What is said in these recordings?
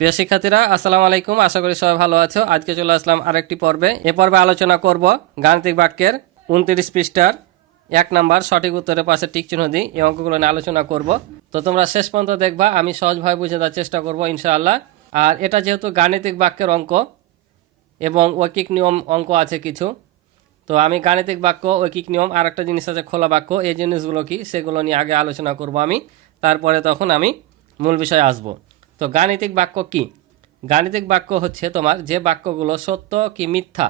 প্রিয় শিক্ষার্থীরা, আসসালামু আলাইকুম। আশা করি সবাই ভালো আছো। আজকে চলে আসলাম আরেকটি পর্বে। এ পর্বে আলোচনা করব গাণিতিক বাক্যের 29 পৃষ্ঠার 1 নাম্বার সঠিক উত্তরের পাশে টিক চিহ্ন দিই এই অঙ্কগুলো নিয়ে আলোচনা করব। তো তোমরা শেষ পর্যন্ত দেখবা, আমি সহজভাবে বুঝে দেওয়ার চেষ্টা করব ইনশাআল্লাহ। আর এটা যেহেতু গাণিতিক বাক্যের অঙ্ক এবং ঐকিক নিয়ম অঙ্ক আছে কিছু, তো আমি গাণিতিক বাক্য, ঐকিক নিয়ম, আর একটা জিনিস আছে খোলা বাক্য, এই জিনিসগুলো কি সেগুলো নিয়ে আগে আলোচনা করব আমি, তারপরে তখন আমি মূল বিষয়ে আসব। তো গাণিতিক বাক্য কি? গাণিতিক বাক্য হচ্ছে তোমার যে বাক্যগুলো সত্য কি মিথ্যা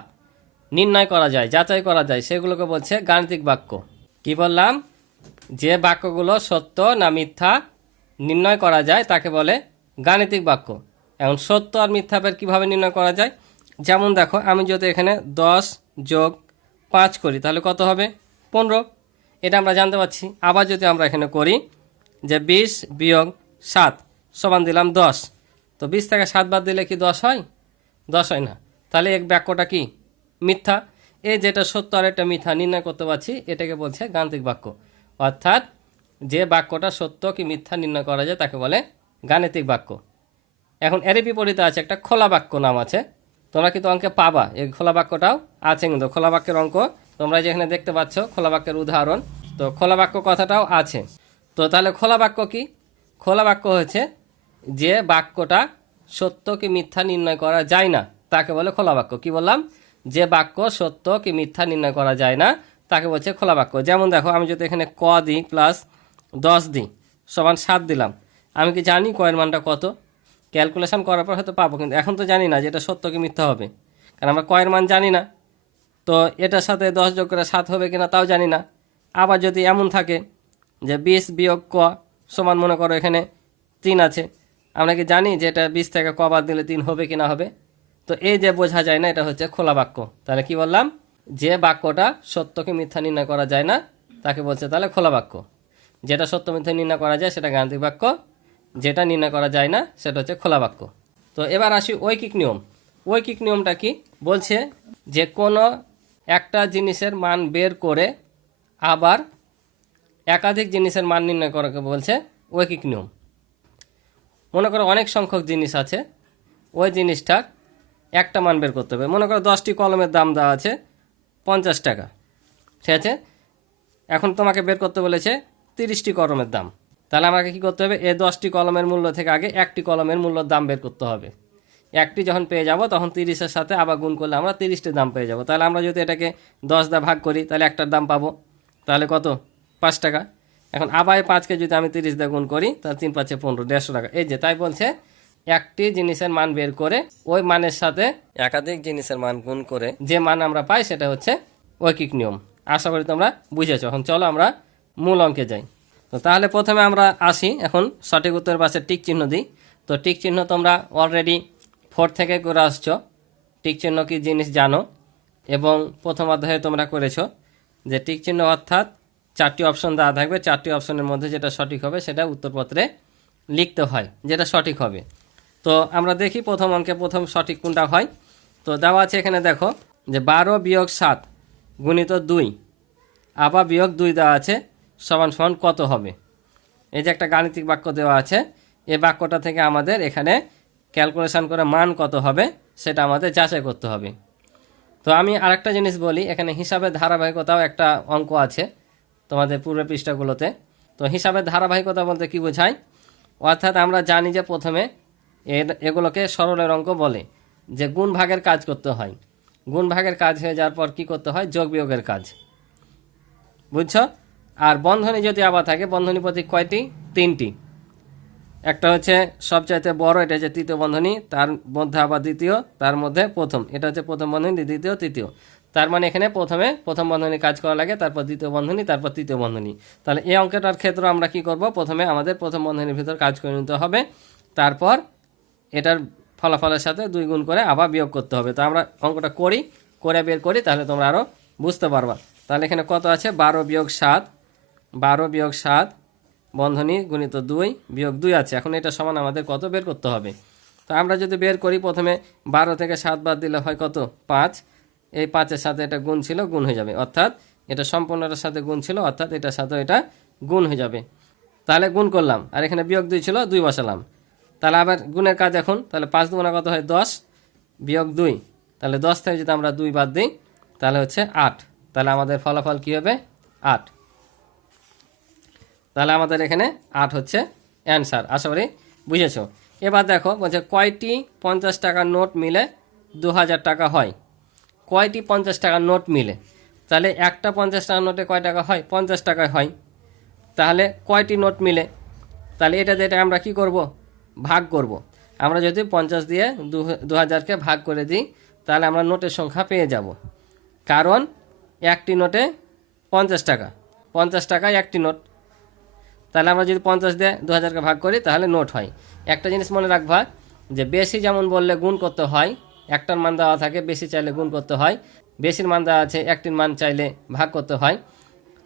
নির্ণয় করা যায়, যাচাই করা যায়, সেগুলোকে বলছে গাণিতিক বাক্য। কি বললাম? যে বাক্যগুলো সত্য না মিথ্যা নির্ণয় করা যায় তাকে বলে গাণিতিক বাক্য। এখন সত্য আর মিথ্যা ফের কীভাবে নির্ণয় করা যায়? যেমন দেখো, আমি যদি এখানে 10 যোগ 5 করি তাহলে কত হবে? 15। এটা আমরা জানতে পারছি। আবার যদি আমরা এখানে করি যে 20 বিয়োগ 7 সমান দিলাম 10, তো 20 থেকে 7 বাদ দিলে কি 10 হয়? 10 হয় না। তাহলে এক বাক্যটা কি মিথ্যা। এই যেটা সত্য আর এটা মিথ্যা নির্ণয় করতে পারছি, এটাকে বলছে গাণিতিক বাক্য। অর্থাৎ যে বাক্যটা সত্য কি মিথ্যা নির্ণয় করা যায় তাকে বলে গাণিতিক বাক্য। এখন এরই বিপরীতে আছে একটা খোলা বাক্য নাম আছে, তোমরা কিন্তু অঙ্কে পাবা। এই খোলা বাক্যটাও আছে, কিন্তু খোলা বাক্যের অঙ্ক তোমরা যেখানে দেখতে পাচ্ছ খোলা বাক্যের উদাহরণ, তো খোলা বাক্য কথাটাও আছে। তো তাহলে খোলা বাক্য কি? খোলা বাক্য হচ্ছে যে বাক্যটা সত্য কি মিথ্যা নির্ণয় করা যায় না তাকে বলে খোলা বাক্য। কি বললাম? যে বাক্য সত্য কি মিথ্যা নির্ণয় করা যায় না তাকে বলছে খোলা বাক্য। যেমন দেখো, আমি যদি এখানে ক দিই প্লাস 10 দিই সমান 7 দিলাম, আমি কি জানি কয়ের মানটা কত? ক্যালকুলেশন করার পর হয়তো পাবো, কিন্তু এখন তো জানি না যে এটা সত্য কি মিথ্যা হবে, কারণ আমরা কয়ের মান জানি না। তো এটার সাথে 10 যোগ করে 7 হবে কিনা তাও জানি না। আবার যদি এমন থাকে যে 20 বিয়োগ ক সমান, মনে করো এখানে 3 আছে, আমরা কি জানি যে এটা 20 থেকে ক বাদ দিলে 3 হবে কি না হবে? তো এই যে বোঝা যায় না, এটা হচ্ছে খোলা বাক্য। তাহলে কি বললাম? যে বাক্যটা সত্য কি মিথ্যা নির্ণয় করা যায় না তাকে বলছে তাহলে খোলা বাক্য। যেটা সত্য মিথ্যা নির্ণয় করা যায় সেটা গাণিতিক বাক্য, যেটা নির্ণয় করা যায় না সেটা হচ্ছে খোলা বাক্য। তো এবার আসি ঐকিক নিয়ম। ঐকিক নিয়মটা কি? বলছে যে কোনো একটা জিনিসের মান বের করে আবার একাধিক জিনিসের মান নির্ণয় করাকে বলছে ঐকিক নিয়ম। মনে করো অনেক সংখ্যক জিনিস আছে, ওই জিনিসটার একটা মান বের করতে হবে। মনে করো 10টি কলমের দাম দেওয়া আছে 50 টাকা, ঠিক আছে? এখন তোমাকে বের করতে বলেছে 30টি কলমের দাম। তাহলে আমাকে কী করতে হবে? এই 10টি কলমের মূল্য থেকে আগে একটি কলমের মূল্যর দাম বের করতে হবে। একটি যখন পেয়ে যাব তখন 30-এর সাথে আবার গুণ করলে আমরা 30টি দাম পেয়ে যাব। তাহলে আমরা যদি এটাকে 10 দিয়ে ভাগ করি তাহলে একটার দাম পাবো, তাহলে কত? 5 টাকা। এখন আবার 5কে যদি আমি 30 দিয়ে গুণ করি তাহলে 3 5 15, 150 টাকা। এই যে তাই বলছে একটি জিনিসের মান বের করে ওই মানের সাথে একাধিক জিনিসের মান গুণ করে যে মান আমরা পাই সেটা হচ্ছে ঐকিক নিয়ম। আশা করি তোমরা বুঝেছো। এখন চলো আমরা মূল অঙ্কে যাই। তো তাহলে প্রথমে আমরা আসি, এখন সঠিক উত্তরের পাশে টিক চিহ্ন দিই। তো টিক চিহ্ন তোমরা অলরেডি 4 থেকে করে আসছো, টিক চিহ্ন কি জিনিস জানো, এবং প্রথম অধ্যায়ে তোমরা করেছো যে টিক চিহ্ন অর্থাৎ 4টি অপশন দেওয়া থাকবে, 4টি অপশনের মধ্যে যেটা সঠিক হবে সেটা উত্তরপত্রে লিখতে হয়, যেটা সঠিক হবে। তো আমরা দেখি প্রথম অঙ্কে প্রথম সঠিক কোনটা হয়। তো দেওয়া আছে এখানে দেখো যে 12 বিয়োগ 7 গুণিত 2 আবার বিয়োগ 2 দেওয়া আছে সমান সমান কত হবে? এই যে একটা গাণিতিক বাক্য দেওয়া আছে, এই বাক্যটা থেকে আমাদের এখানে ক্যালকুলেশন করে মান কত হবে সেটা আমাদের যাচাই করতে হবে। তো আমি আরেকটা জিনিস বলি, এখানে হিসাবের ধারাবাহিকতাও একটা অঙ্ক আছে তোমাদের পূর্বের পৃষ্ঠাগুলোতে। তো হিসাবের ধারাবাহিকতা বলতে কি বোঝায়? অর্থাৎ আমরা জানি যে প্রথমে এগুলোকে সরলের অঙ্ক বলে, যে গুণ ভাগের কাজ করতে হয়। গুণ ভাগের কাজ হয়ে যাওয়ার পর কি করতে হয়? যোগ বিয়োগের কাজ, বুঝছো? আর বন্ধনী যদি আবার থাকে, বন্ধনী প্রতীক কয়টি? 3টি। একটা হচ্ছে সবচাইতে বড়, এটা হচ্ছে তৃতীয় বন্ধনী, তার মধ্যে আবার দ্বিতীয়, তার মধ্যে প্রথম, এটা হচ্ছে প্রথম বন্ধনী, দ্বিতীয়, তৃতীয়। তার মানে এখানে প্রথমে প্রথম বন্ধনী কাজ করা লাগে, তারপর দ্বিতীয় বন্ধনী, তারপর তৃতীয় বন্ধনী। তাহলে এই অঙ্কটার ক্ষেত্রে আমরা কি করব? প্রথমে আমাদের প্রথম বন্ধনীর ভিতর কাজ করে নিতে হবে, তারপর এটার ফলাফলের সাথে 2 গুণ করে আবার বিয়োগ করতে হবে। তো আমরা অঙ্কটা করি, করে বের করি, তাহলে তোমরা আরও বুঝতে পারবা। তাহলে এখানে কত আছে? 12 বিয়োগ 7, 12 বিয়োগ 7 বন্ধনী গুণিত 2 বিয়োগ 2 আছে। এখন এটা সমান আমাদের কত বের করতে হবে? তো আমরা যদি বের করি, প্রথমে 12 থেকে 7 বাদ দিলে হয় কত? 5। এই 5-এর সাথে এটা গুণ ছিল, গুণ হয়ে যাবে, অর্থাৎ এটা সম্পূর্ণটার সাথে গুণ ছিল, অর্থাৎ এটার সাথে এটা গুণ হয়ে যাবে। তাহলে গুণ করলাম, আর এখানে বিয়োগ 2 ছিল, 2 বসালাম, তাহলে আবার গুণের কাজ এখন, তাহলে 5 দুগুণে কত হয় 10 বিয়োগ 2, তাহলে 10 থেকে যদি আমরা 2 বাদ দিই তাহলে হচ্ছে 8, তাহলে আমাদের ফলাফল কী হবে 8। তাহলে আমাদের এখানে 8 হচ্ছে অ্যান্সার। আশা করি বুঝেছো। এবার দেখো বলছে কয়টি 50 টাকার নোট মিলে 2000 টাকা হয়। কয়টি 50 টাকার নোট মিলে, তাহলে একটা 50 টাকার নোটে কয় টাকা হয় 50 টাকায় হয়। তাহলে কয়টি নোট মিলে, তাহলে এটা যেটা আমরা কি করব ভাগ করব। আমরা যদি 50 দিয়ে 2000কে ভাগ করে দিই তাহলে আমরা নোটের সংখ্যা পেয়ে যাব, কারণ একটি নোটে 50 টাকা, 50 টাকায় একটি নোট। তাহলে আমরা যদি 50 দিয়ে 2000কে ভাগ করি তাহলে নোট হয়। একটা জিনিস মনে রাখবা যে বেশি যেমন বললে গুণ করতে হয়, একটার মান দেওয়া থাকে বেশি চাইলে গুণ করতে হয়, বেশির মান দেওয়া আছে একটির মান চাইলে ভাগ করতে হয়।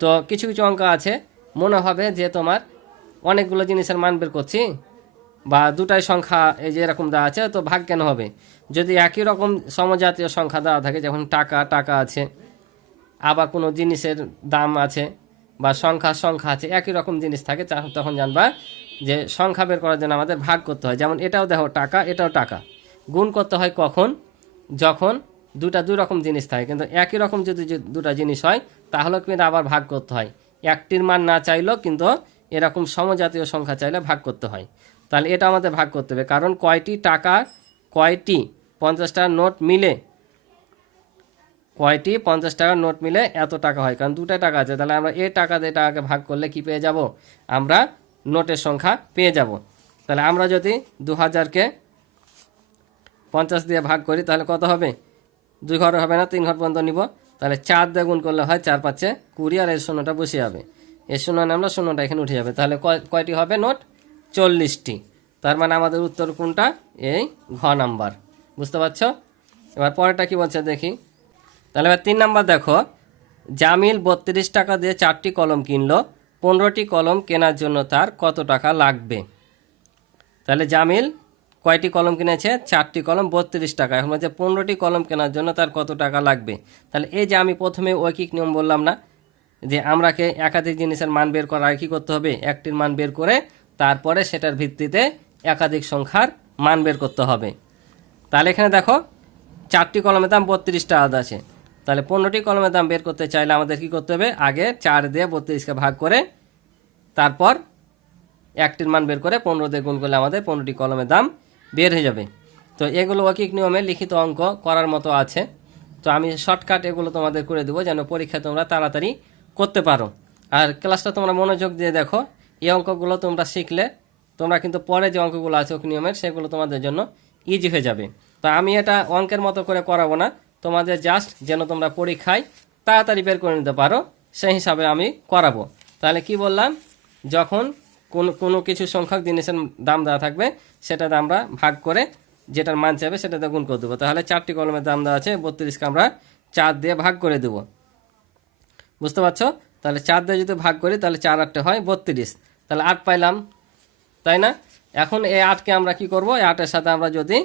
তো কিছু কিছু অঙ্ক আছে মনে হবে যে তোমার অনেকগুলো জিনিসের মান বের করছি বা দুটাই সংখ্যা এই যে এরকম দেওয়া আছে তো ভাগ কেন হবে। যদি একই রকম সমজাতীয় সংখ্যা দেওয়া থাকে, যেমন টাকা টাকা আছে, আবার কোনো জিনিসের দাম আছে বা সংখ্যা আছে, একই রকম জিনিস থাকে, তখন জানবা যে সংখ্যা বের করার জন্য আমাদের ভাগ করতে হয়। যেমন এটাও দেখো টাকা, এটাও টাকা, গুণ করতে হয় কখন, যখন দুই রকম জিনিস থাকে কিন্তু একই রকম যদি দুটা জিনিস হয় তাহলে কিন্তু আবার ভাগ করতে হয়। একটির মান না চাইলেও কিন্তু এরকম সমজাতীয় সংখ্যা চাইলে ভাগ করতে হয়। তাহলে এটা আমাদের ভাগ করতে হবে, কারণ কয়টি টাকা, কয়টি 50 টাকার নোট মিলে, কয়টি 50 টাকার নোট মিলে এত টাকা হয়, কারণ দুটাই টাকা আছে। তাহলে আমরা এই টাকা দিয়ে টাকাকে ভাগ করলে কি পেয়ে যাব, আমরা নোটের সংখ্যা পেয়ে যাব। তাহলে আমরা যদি 2000কে 50 দিয়ে ভাগ করি তাহলে কত হবে, 2 ঘর হবে না 3 ঘর পর্যন্ত নিব। তাহলে 4 দিয়ে গুণ করলে হয় 4 5 20, আর এই শূন্যটা বসে যাবে, এই শূন্য আমরা শূন্যটা এখানে উঠে যাবে। তাহলে কয়টি হবে নোট, 40টি। তার মানে আমাদের উত্তর কোনটা, এই ঘ নাম্বার। বুঝতে পারছো। এবার পরেরটা কি বলছে দেখি। তাহলে এবার 3 নাম্বার দেখো, জামিল 32 টাকা দিয়ে 4টি কলম কিনলো, 15টি কলম কেনার জন্য তার কত টাকা লাগবে। তাহলে জামিল কয়টি কলম কিনেছে, 4টি কলম, 32 টাকা। এখন বলছে 15টি কলম কেনার জন্য তার কত টাকা লাগবে। তাহলে এই যে আমি প্রথমে ঐকিক নিয়ম বললাম না, যে আমরাকে একাধিক জিনিসের মান বের করার আগে কী করতে হবে, একটির মান বের করে তারপরে সেটার ভিত্তিতে একাধিক সংখ্যার মান বের করতে হবে। তাহলে এখানে দেখো 4টি কলমের দাম 32 টাকা আছে, তাহলে 15টি কলমের দাম বের করতে চাইলে আমাদের কি করতে হবে, আগে 4 দিয়ে 32কে ভাগ করে তারপর একটির মান বের করে 15 দিয়ে গুণ করলে আমাদের 15টি কলমের দাম বের হয়ে যাবে। তো এগুলো ঐকিক নিয়মে লিখিত অঙ্ক করার মতো আছে। তো আমি শর্টকাট এগুলো তোমাদের করে দেবো যেন পরীক্ষা তোমরা তাড়াতাড়ি করতে পারো। আর ক্লাসটা তোমরা মনোযোগ দিয়ে দেখো, এই অঙ্কগুলো তোমরা শিখলে তোমরা কিন্তু পরে যে অঙ্কগুলো আছে ঐকিক নিয়মের সেগুলো তোমাদের জন্য ইজি হয়ে যাবে। তো আমি এটা অঙ্কের মতো করে করাবো না, তোমাদের জাস্ট যেন তোমরা পরীক্ষায় তাড়াতাড়ি বের করে নিতে পারো সেই হিসাবে আমি করাবো। তাহলে কি বললাম, যখন কোনো কিছু সংখ্যক জিনিসের দাম দেওয়া থাকবে সেটাতে আমরা ভাগ করে যেটার মান চাইবে সেটাতে গুণ করে দেবো। তাহলে 4টি কলমের দাম দেওয়া আছে 32কে আমরা 4 দিয়ে ভাগ করে দেবো। বুঝতে পারছো। তাহলে 4 দিয়ে যদি ভাগ করি তাহলে 4 8 হয় 32, তাহলে 8 পাইলাম, তাই না। এখন এই 8কে আমরা কি করব, এই 8-এর সাথে আমরা যদি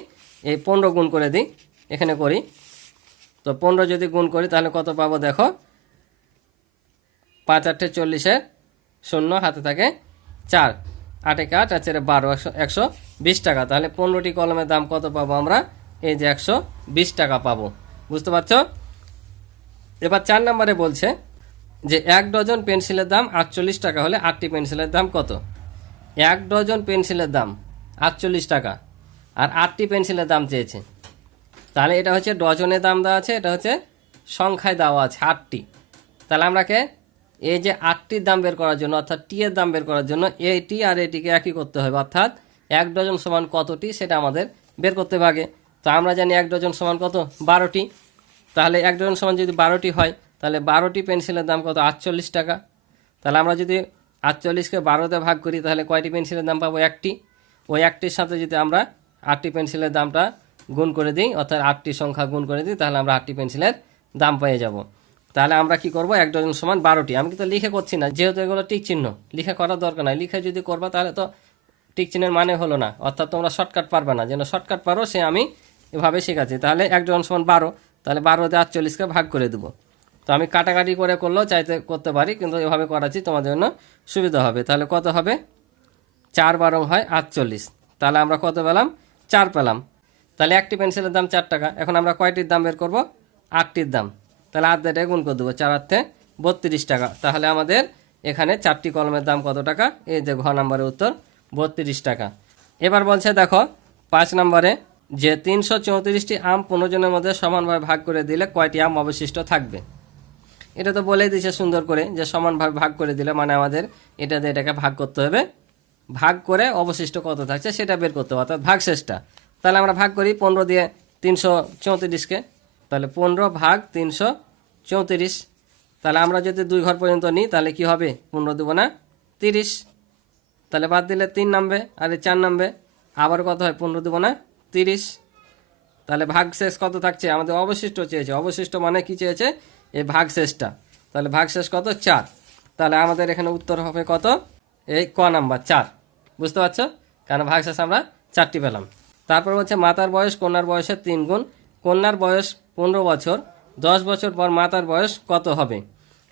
এই 15 গুণ করে দিই, এখানে করি, তো 15 যদি গুণ করি তাহলে কত পাবো দেখো, 5 8 40, 0 হাতে থাকে 4, 8 8 আর 4 12, 120 টাকা। তাহলে 15টি কলমের দাম কত পাবো আমরা, এই যে 120 টাকা পাবো। বুঝতে পারছো। এবার 4 নম্বরে বলছে যে 1 ডজন পেন্সিলের দাম 48 টাকা হলে 8টি পেন্সিলের দাম কত। 1 ডজন পেন্সিলের দাম 48 টাকা আর 8টি পেন্সিলের দাম চেয়েছে। তাহলে এটা হচ্ছে ডজনের দাম দেওয়া আছে, এটা হচ্ছে সংখ্যায় দেওয়া আছে 8টি। তাহলে আমরাকে এই যে 8টির দাম বের করার জন্য অর্থাৎ টি এর দাম বের করার জন্য এইটি আর এটিকে একই করতে হবে, অর্থাৎ 1 ডজন সমান কতটি সেটা আমাদের বের করতে ভাগে। তো আমরা জানি 1 ডজন সমান কত, 12টি। তাহলে 1 ডজন সমান যদি 12টি হয় তাহলে 12টি পেন্সিলের দাম কত, 48 টাকা। তাহলে আমরা যদি 48কে 12 ভাগ করি তাহলে কয়টি পেন্সিলের দাম পাবো, একটি। ওই একটির সাথে যদি আমরা 8টি পেন্সিলের দামটা গুণ করে দিই, অর্থাৎ 8টি সংখ্যা গুণ করে দিই, তাহলে আমরা 8টি পেন্সিলের দাম পেয়ে যাব। তাহলে আমরা কি করব, 1 ডজন সমান 12টি। আমি কিন্তু লিখে করছি না, যেহেতু এগুলো টিক চিহ্ন, লিখে করার দরকার নাই। লিখে যদি করবা তাহলে তো টিক চিহ্নের মানে হলো না, অর্থাৎ তোমরা শর্টকাট পারবে না। যেন শর্টকাট পারো সে আমি এভাবে শেখাচ্ছি। তাহলে 1 ডজন সমান 12, তাহলে 12 দিয়ে 48কে ভাগ করে দেবো। তো আমি কাটাকাটি করে করলেও চাইতে করতে পারি, কিন্তু এভাবে করাচ্ছি তোমাদের জন্য সুবিধা হবে। তাহলে কত হবে, 4 12 হয় 48, তাহলে আমরা কত পেলাম? 4 পেলাম। তাহলে একটি পেন্সিলের দাম 4 টাকা। এখন আমরা কয়টির দাম বের করব? 8টির দাম। তাহলে 8 দিয়ে গুণ করে দেবো, 4 8 32 টাকা। তাহলে আমাদের এখানে 4টি কলমের দাম কত টাকা? এই যে ঘ নম্বরের উত্তর 32 টাকা। এবার বলছে দেখো 5 নম্বরে যে 334টি আম 15 জনের মধ্যে সমানভাবে ভাগ করে দিলে কয়টি আম অবশিষ্ট থাকবে। এটা তো বলেই দিয়েছে সুন্দর করে যে সমানভাবে ভাগ করে দিলে মানে আমাদের এটা দিয়ে এটাকে ভাগ করতে হবে, ভাগ করে অবশিষ্ট কত থাকছে সেটা বের করতে হবে, অর্থাৎ ভাগশেষটা। তাহলে আমরা ভাগ করি 15 দিয়ে 334কে, তাহলে 15 ভাগ 334। তাহলে আমরা যদি 2 ঘর পর্যন্ত নিই তাহলে কি হবে? 15 দেবো না 30, তাহলে বাদ দিলে 3 নামবে আর 4 নামবে, আবার কত হয়? 15 দেবো না 30। তাহলে ভাগশেষ কত থাকছে? আমাদের অবশিষ্ট চেয়েছে, অবশিষ্ট মানে কি চেয়েছে? এই ভাগশেষটা। তাহলে ভাগশেষ কত? 4। তাহলে আমাদের এখানে উত্তর হবে কত? এই ক নাম্বার 4। বুঝতে পারছো? কারণ ভাগশেষ আমরা 4টি পেলাম। তারপর হচ্ছে মাতার বয়স কন্যার বয়সের 3 গুণ। কন্যার বয়স 15 বছর, 10 বছর পর মাতার বয়স কত হবে?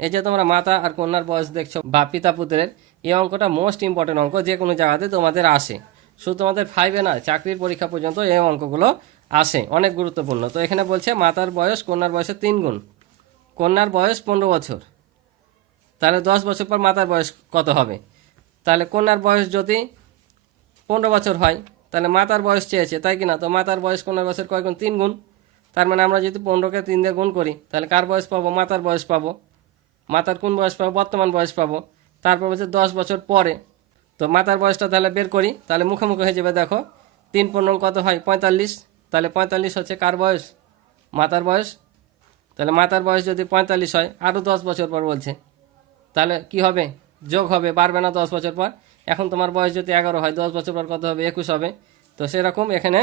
এই যে তোমরা মাতা আর কন্যার বয়স দেখছো বা পিতা পুত্রের, এই অঙ্কটা মোস্ট ইম্পর্টেন্ট অঙ্ক, যে কোনো জায়গাতে তোমাদের আসে। শুধু তোমাদের 5-এ না, চাকরির পরীক্ষা পর্যন্ত এই অঙ্কগুলো আসে, অনেক গুরুত্বপূর্ণ। তো এখানে বলছে মাতার বয়স কন্যার বয়সের 3 গুণ। কন্যার বয়স 15 বছর, তাহলে 10 বছর পর মাতার বয়স কত হবে? তাহলে কন্যার বয়স যদি 15 বছর হয় তাহলে মাতার বয়স চেয়েছে, তাই কি না? তো মাতার বয়স কন্যার বয়সের কয় গুণ? 3 গুণ। তার মানে আমরা যদি 15কে 3 দিয়ে গুণ করি তাহলে কার বয়স পাবো? মাতার বয়স পাবো। মাতার কোন বয়স পাবো? বর্তমান বয়স পাবো। তারপর হচ্ছে 10 বছর পরে, তো মাতার বয়সটা তাহলে বের করি, তাহলে মুখোমুখি হয়ে যাবে। দেখো 3 15 কত হয়? 45। তাহলে 45 হচ্ছে কার বয়স? মাতার বয়স। তাহলে মাতার বয়স যদি 45 হয়, আরও 10 বছর পর বলছে, তাহলে কি হবে? যোগ হবে, বাড়বে না 10 বছর পর। এখন তোমার বয়স যদি 11 হয়, 10 বছর পর কত হবে? 21 হবে। তো সেরকম এখানে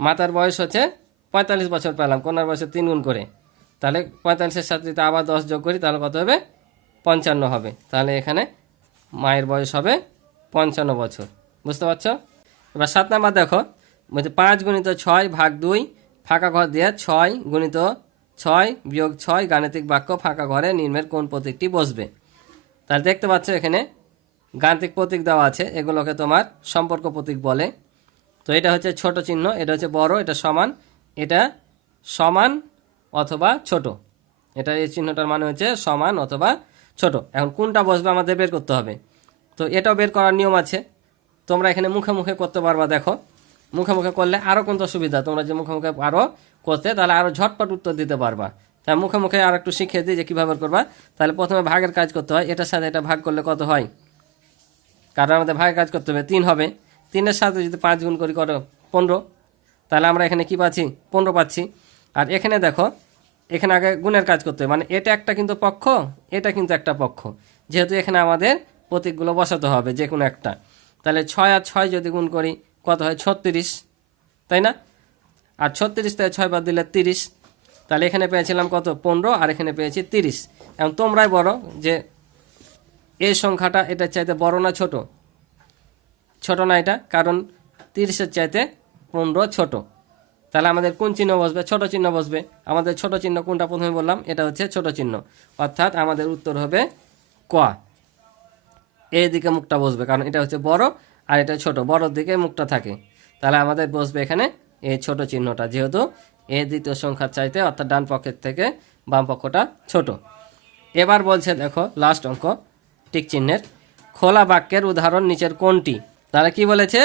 মাতার বয়স হচ্ছে 45 বছর পেলাম কন্যার বয়সে 3 গুণ করে। তাহলে 45-এর সাথে যদি আবার 10 যোগ করি তাহলে কত হবে? 55 হবে। তাহলে এখানে মায়ের বয়স হবে 55 বছর। বুঝতে পারছো? এবার 7 নাম্বার দেখো, বলছে 5 গুণিত 6 ভাগ 2 ফাঁকা ঘর দিয়ে 6 গুণিত 6 বিয়োগ 6 গাণিতিক বাক্য ফাঁকা ঘরে নিম্নের কোন প্রতীকটি বসবে। তাহলে দেখতে পাচ্ছ এখানে গাণিতিক প্রতীক দেওয়া আছে, এগুলোকে তোমার সম্পর্ক প্রতীক বলে। তো এটা হচ্ছে ছোট চিহ্ন, এটা হচ্ছে বড়, এটা সমান, এটা সমান অথবা ছোট। এটা এই চিহ্নটার মানে হচ্ছে সমান অথবা ছোট। এখন কোনটা বসবে আমাদের বের করতে হবে। তো এটাও বের করার নিয়ম আছে, তোমরা এখানে মুখে মুখে করতে পারবা। দেখো মুখে মুখে করলে আরও কোনটা সুবিধা, তোমরা যে মুখে মুখে আরও করতে তাহলে আরও ঝটপট উত্তর দিতে পারবা। তাই মুখে মুখে আর একটু শিখিয়ে দিই যে কীভাবে করবা। তাহলে প্রথমে ভাগের কাজ করতে হয়, এটার সাথে এটা ভাগ করলে কত হয়? কারণ আমাদের ভাগের কাজ করতে হবে 3 হবে, 3-এর সাথে যদি 5 গুণ করি কত? 15। তাহলে আমরা এখানে কি পাচ্ছি? 15 পাচ্ছি। আর এখানে দেখো, এখানে আগে গুণের কাজ করতে হবে, মানে এটা একটা কিন্তু পক্ষ, এটা কিন্তু একটা পক্ষ, যেহেতু এখানে আমাদের প্রতীকগুলো বসাতে হবে যে কোনো একটা। তাহলে 6 আর 6 যদি গুণ করি কত হয়? 36, তাই না? আর 36 থেকে 6 বাদ দিলে 30। তাহলে এখানে পেয়েছিলাম কত? 15, আর এখানে পেয়েছি 30। এখন তোমরাই বলো যে এই সংখ্যাটা এটার চাইতে বড় না ছোট? ছোট না এটা, কারণ 30-এর চাইতে 15 ছোট। তাহলে আমাদের কোন চিহ্ন বসবে? ছোট চিহ্ন বসবে। আমাদের ছোট চিহ্ন কোনটা প্রথমে বললাম? এটা হচ্ছে ছোট চিহ্ন, অর্থাৎ আমাদের উত্তর হবে ক। এই দিকে মুখটা বসবে, কারণ এটা হচ্ছে বড় আর এটা ছোট, বড়র দিকে মুখটা থাকে। তাহলে আমাদের বসবে এখানে এই ছোট চিহ্নটা, যেহেতু এই দ্বিতীয় সংখ্যার চাইতে অর্থাৎ ডান পক্ষের থেকে বাম পক্ষটা ছোট। এবার বলছে দেখো লাস্ট অঙ্ক, টিক চিহ্নের খোলা বাক্যের উদাহরণ নিচের কোনটি? তাহলে কি বলেছে?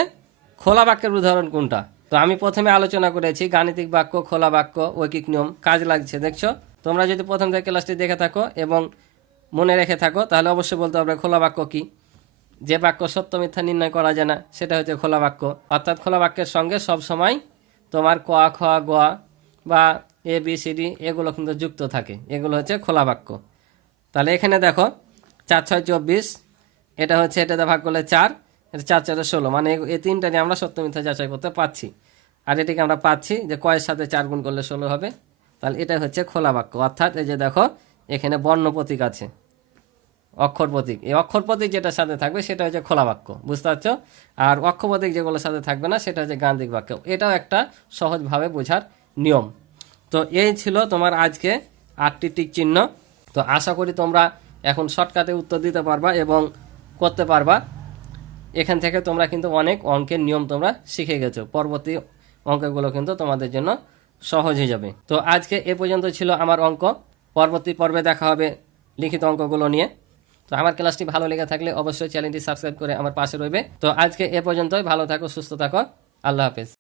খোলা বাক্যের উদাহরণ কোনটা? তো আমি প্রথমে আলোচনা করেছি গাণিতিক বাক্য, খোলা বাক্য, ঐকিক নিয়ম, কাজ লাগছে। দেখছো, তোমরা যদি প্রথম থেকে ক্লাসটি দেখে থাকো এবং মনে রেখে থাকো তাহলে অবশ্যই বলতে পারবে খোলা বাক্য কি। যে বাক্য সত্য মিথ্যা নির্ণয় করা যায় না সেটা হচ্ছে খোলা বাক্য। অর্থাৎ খোলা বাক্যের সঙ্গে সব সময় তোমার ক, খ, গ বা এ বি সি ডি এগুলো কিন্তু যুক্ত থাকে, এগুলো হচ্ছে খোলা বাক্য। তাহলে এখানে দেখো 4 6 24, এটা হচ্ছে এটাতে ভাগ করলে 4, এটা 4 4 16, মানে এই তিনটা নিয়ে আমরা সত্য মিথ্যা যাচাই করতে পারছি। আর এটিকে আমরা পাচ্ছি যে কয়ের সাথে 4 গুণ করলে 16 হবে। তাহলে এটা হচ্ছে খোলা বাক্য। অর্থাৎ এই যে দেখো এখানে বর্ণ প্রতীক আছে, অক্ষর প্রতীক, এই অক্ষর প্রতীক যেটার সাথে থাকবে সেটা হচ্ছে খোলা বাক্য। বুঝতে পারছো? আর অক্ষর প্রতীক যেগুলোর সাথে থাকবে না সেটা হচ্ছে গাণিতিক বাক্য। এটাও একটা সহজভাবে বোঝার নিয়ম। তো এই ছিল তোমার আজকে 8টি টিক চিহ্ন। তো আশা করি তোমরা এখন শর্টকাটে উত্তর দিতে পারবা এবং করতে পারবা। এখান থেকে তোমরা কিন্তু অনেক অঙ্কের নিয়ম তোমরা শিখে গেছো। পরবর্তী অঙ্কগুলো কিন্তু তোমাদের জন্য সহজ হয়ে যাবে। তো আজকে এ পর্যন্ত ছিল আমার অঙ্ক। পরবর্তী পর্বে দেখা হবে লিখিত অঙ্কগুলো নিয়ে। তো আমার ক্লাসটি ভালো লেগে থাকলে অবশ্যই চ্যানেলটি সাবস্ক্রাইব করে আমার পাশে রইবে। তো আজকে এ পর্যন্তই। ভালো থাকো, সুস্থ থাকো, আল্লাহ হাফেজ।